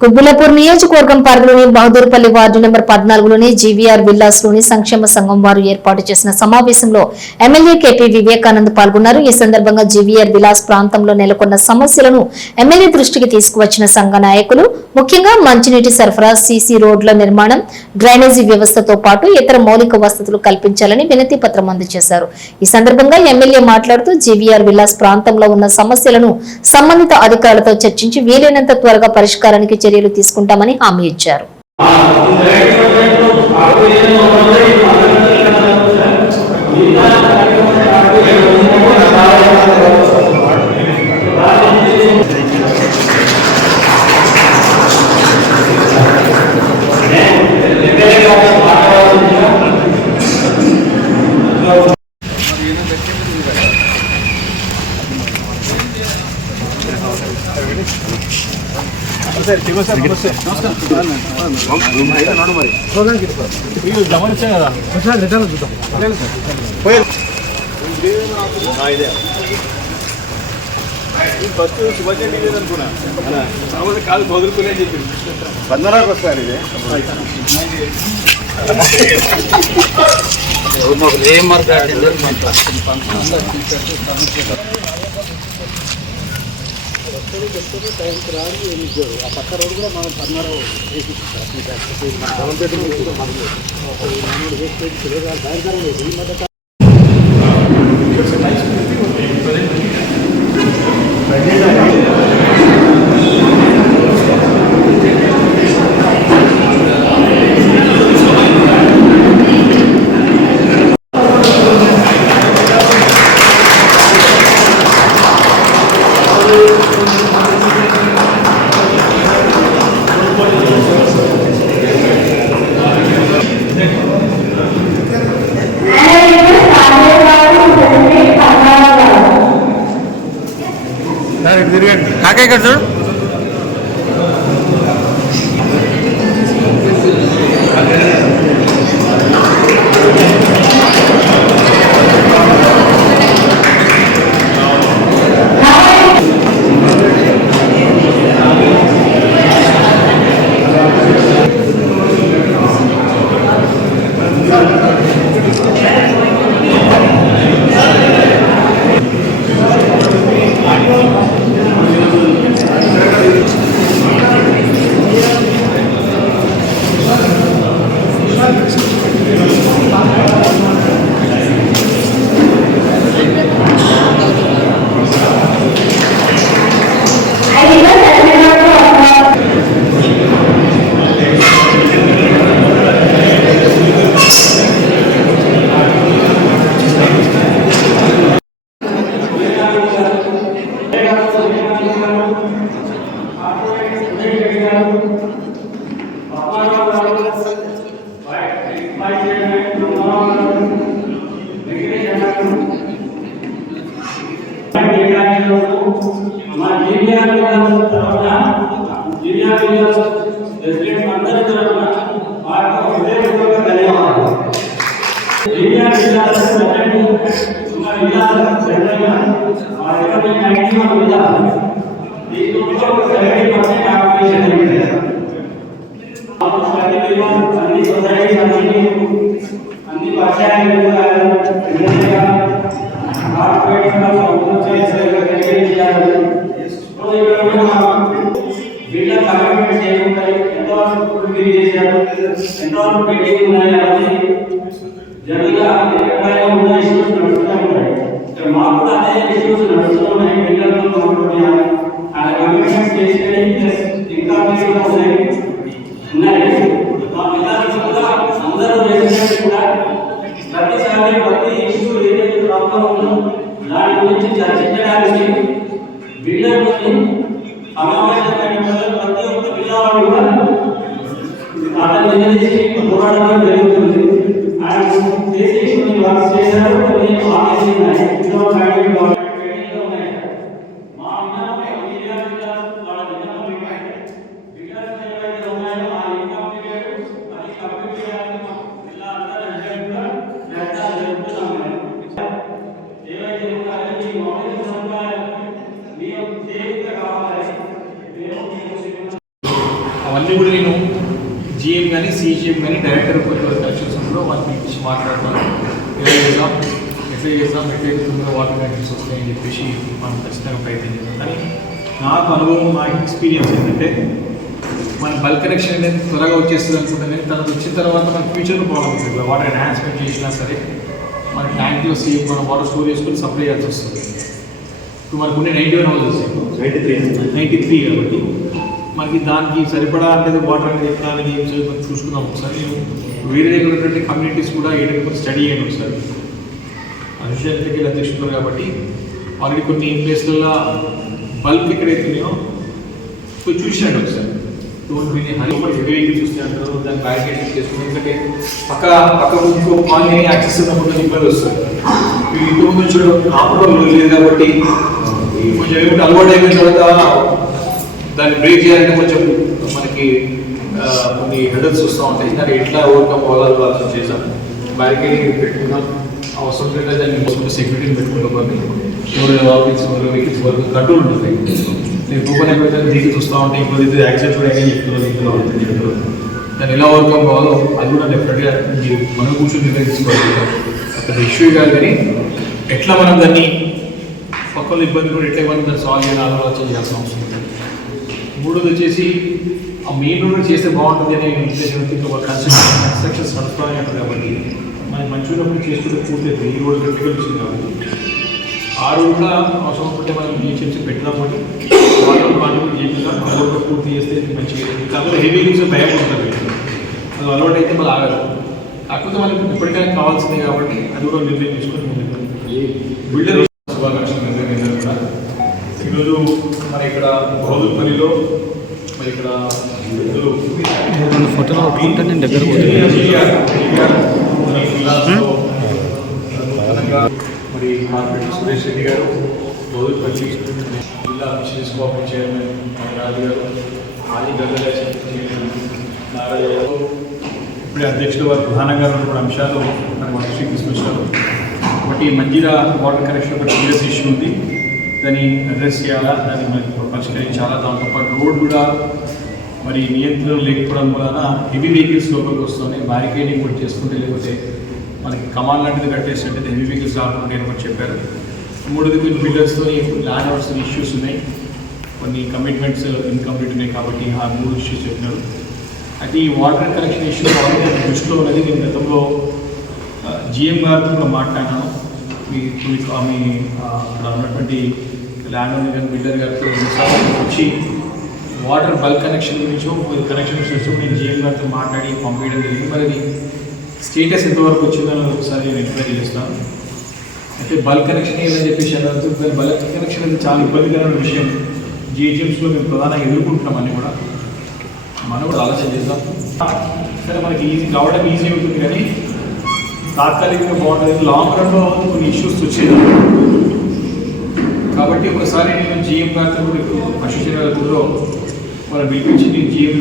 కుబ్బులపూర్ నియోజకవర్గం పరిధిలోని Bahadurpally ward number 14లోని జీవీఆర్ విల్లాస్ లోని సంక్షేమ సంఘం వారు ఏర్పాటు చేసిన సమావేశంలో ఎమ్మెల్యే కేపీ వివేకానంద్ పాల్గొన్నారు. ఈ సందర్భంగా జీవీఆర్ విల్లాస్ ప్రాంతంలో నెలకొన్న సమస్యలను ఎమ్మెల్యే దృష్టికి తీసుకువచ్చిన సంఘ నాయకులు ముఖ్యంగా మంచినీటి సరఫరా, సీసీ రోడ్ల నిర్మాణం, డ్రైనేజీ వ్యవస్థతో పాటు ఇతర మౌలిక వసతులు కల్పించాలని వినతి పత్రం అందజేశారు. ఈ సందర్భంగా ఎమ్మెల్యే మాట్లాడుతూ జీవీఆర్ విల్లాస్ ప్రాంతంలో ఉన్న సమస్యలను సంబంధిత అధికారులతో చర్చించి వీలైనంత త్వరగా పరిష్కారానికి చర్యలు తీసుకుంటామని హామీ ఇచ్చారు. ఫస్ట్ సుభాష్ రెడ్డి అనుకున్నా కాదు బదులుకునే చెప్పి 15 వస్తాను ఇది ఏం టైంకి రాదు ఏమి ఇచ్చారు. ఆ పక్క రోడ్డు కూడా మనం 16 వేసి కాకే చూడు అవన్నీ కూడా నేను జిఎం కానీ సిజిఎం కానీ డైరెక్టర్ కలెక్షన్స్ కూడా వాళ్ళని పిలిపించి మాట్లాడతాను. ఎట్లా చేస్తాం తొందరగా వాటర్ కనెక్షన్స్ వస్తాయని చెప్పేసి మనం ఖచ్చితంగా ప్రయత్నం చేస్తాం. కానీ నాకు అనుభవం, నా ఎక్స్పీరియన్స్ ఏంటంటే మన బల్క్ కనెక్షన్ అనేది త్వరగా వచ్చేస్తుంది అనుకుంటాం, కానీ తనకు వచ్చిన తర్వాత మన ఫ్యూచర్లో ప్రాబ్లమ్ ఉంటుంది. వాటర్ ఎన్హాన్స్మెంట్ చేసినా సరే మన ట్యాంక్లో సేమ్ మనం వాటర్ స్టోర్ చేసుకొని సప్లై చేయాల్సి వస్తుంది. ఇప్పుడు మనకు ఉండే 91 హౌసెస్ 93 కాబట్టి మనకి దానికి సరిపడా అనేది వాటర్ అనేది ఎక్కడ అనేది ఏం మనం చూసుకున్నాం. ఒకసారి వేరే దగ్గర ఉన్నటువంటి కమ్యూనిటీస్ కూడా ఏదైనా స్టడీ చేయండి ఒకసారి. అధికారులకి అధ్యక్షులు కాబట్టి ఆల్రెడీ కొన్ని ప్లేస్లలో బల్క్ ఎక్కడైతున్నాయో చూసినట్టు ఒకసారి వెహికల్స్ వస్తే అంటారు, దాన్ని బ్యారికేడ్ చేసుకుని ఎందుకంటే పక్క ఇంకో కాలనీ యాక్సెస్ ఉన్నప్పుడు ఇబ్బంది వస్తుంది. ఇంటి ముందు చూడడం ఆపడం లేదు కాబట్టి కొంచెం ఏమిటి అలవాటు అయిపోయిన తర్వాత దాన్ని బ్రేక్ చేయాలంటే కొంచెం మనకి కొన్ని హెడల్స్ వస్తూ ఉంటాయి. దాన్ని ఎట్లా ఓవర్కమ్ అవ్వాలో ఆలోచన చేసాం. బ్యారికేడింగ్ పెట్టుకున్నాం, అవసరం లేదా దాన్ని సెక్యూరిటీని పెట్టుకుంటాం. ఎవరు ఆఫీస్ వరకు వెహికల్స్ వరకు కంట్రోల్ ఉంటుంది. నేను ఓపెన్ అయిపోతే దిగి చూస్తూ ఉంటే ఇప్పుడు ఇది యాక్సిడెంట్ కూడా ఏం చెప్తున్నారు. దాన్ని ఎలా ఓవర్కమ్ కావాలో అది కూడా డెఫినెట్గా మనం కూర్చొని నిర్ణయించుకోవాలి. అక్కడ ఇష్యూ కాదు, కానీ ఎట్లా మనం దాన్ని పక్కన ఇబ్బంది కూడా ఎట్లా మనం దాన్ని సాల్వ్ చేయాలి ఆలోచన చేయాల్సిన అవసరం ఉంటుంది. మూడోది వచ్చేసి ఆ మెయిన్ రోడ్ చేస్తే బాగుంటుంది అనే ఉద్దేశంతో కన్స్ట్రక్షన్స్ నడుస్తూనే ఉంటుంది కాబట్టి మనకి మంచి ఉన్నప్పుడు చేసుకుంటే పూర్తి ఈ రోడ్ క్రిటికల్ వచ్చింది కాబట్టి ఆ రోడ్ కూడా అవసరం ఉంటే మనం జిహెచ్ఎంసీ పెట్టినప్పుడు వాళ్ళు కాంట్రిబ్యూట్ చేయించాం. ఆ రోడ్ కూడా పూర్తి చేస్తే మంచిగా. కాకపోతే హెవీ యూస్ భయం ఉంటుంది, అది అలవాటు అయితే మళ్ళీ ఆగదు. కాకపోతే మనకి ఇప్పటికైనా కావాల్సింది కాబట్టి అది కూడా నిర్ణయం తీసుకొని ముందుకు బిల్డర్ శుభాకాంక్షలు నిర్ణయం కూడా. ఈరోజు మన ఇక్కడ బౌద్ధపల్లిలో మరి ఇక్కడ ఫోటోలో నేను దగ్గర మరి కార్పొరేటర్ సురేష్ రెడ్డి గారు, బౌద్ధపల్లి జిల్లా మిషనరీస్ కోఆపరేటివ్ చైర్మన్ రాజు గారు, ఆది గంగల నారాయణ గారు, ఇప్పుడే అధ్యక్షులు వారు ప్రధానంగా రెండు అంశాలు మన దృష్టికి తీసుకొచ్చారు. ఒకటి మంజీరా వాటర్ కనెక్షన్ ఒక సీరియస్ ఇష్యూ ఉంది, దాన్ని అడ్రస్ చేయాలా, దాన్ని మనకి పరిష్కరించాలా. దాంతోపాటు రోడ్ కూడా మరి నియంత్రణ లేకపోవడం వలన హెవీ వెహికల్స్ లోపలికి వస్తున్నాయి. బ్యారికేడింగ్ కూడా చేసుకుంటే లేకపోతే మనకి కమాండ్ లాంటిది కట్టేసినట్టు హెవీ వెహికల్స్ రాకుండా అని కూడా చెప్పారు. మూడోది కొన్ని బిల్డర్స్తో ల్యాండ్ అవర్స్ ఇష్యూస్ ఉన్నాయి, కొన్ని కమిట్మెంట్స్ ఇన్కంప్లీట్ ఉన్నాయి కాబట్టి ఆ 3 ఇష్యూస్ చెప్పినారు. అయితే ఈ వాటర్ కనెక్షన్ ఇష్యూ దృష్టిలో ఉన్నది. నేను గతంలో జిఎం గారితో మాట్లాడినాను. మీ అక్కడ ఉన్నటువంటి ల్యాండ్ ఓనర్ బిల్డర్ గారితో వచ్చి వాటర్ బల్క్ కనెక్షన్ గురించో కనెక్షన్ గురించి నేను జిఎం గారితో మాట్లాడి పంపించడం జరిగింది. మరి స్టేటస్ ఎంతవరకు వచ్చిందో ఒకసారి నేను ఎంక్వైరీ చేస్తాను. అయితే బల్క్ కనెక్షన్ ఏదని చెప్పేసి అన్నారు. బల్క్ కనెక్షన్ అనేది చాలా ఇబ్బందికరమైన విషయం. జిహెచ్ఎంసీలో మేము ప్రధానంగా ఎదుర్కొంటున్నాం అన్నీ కూడా. మనం కూడా ఆలోచన చేద్దాం. సరే మనకి రావడం ఈజీ ఉంటుంది, కానీ తాత్కాలికంగా బాగుంటుంది. లాంగ్ రన్లో కొన్ని ఇష్యూస్ వచ్చేది కాబట్టి ఒకసారి నేను జిఎం గారితో కూడా పశుచర్యలో వాళ్ళు పిలిపించి నేను జిఎం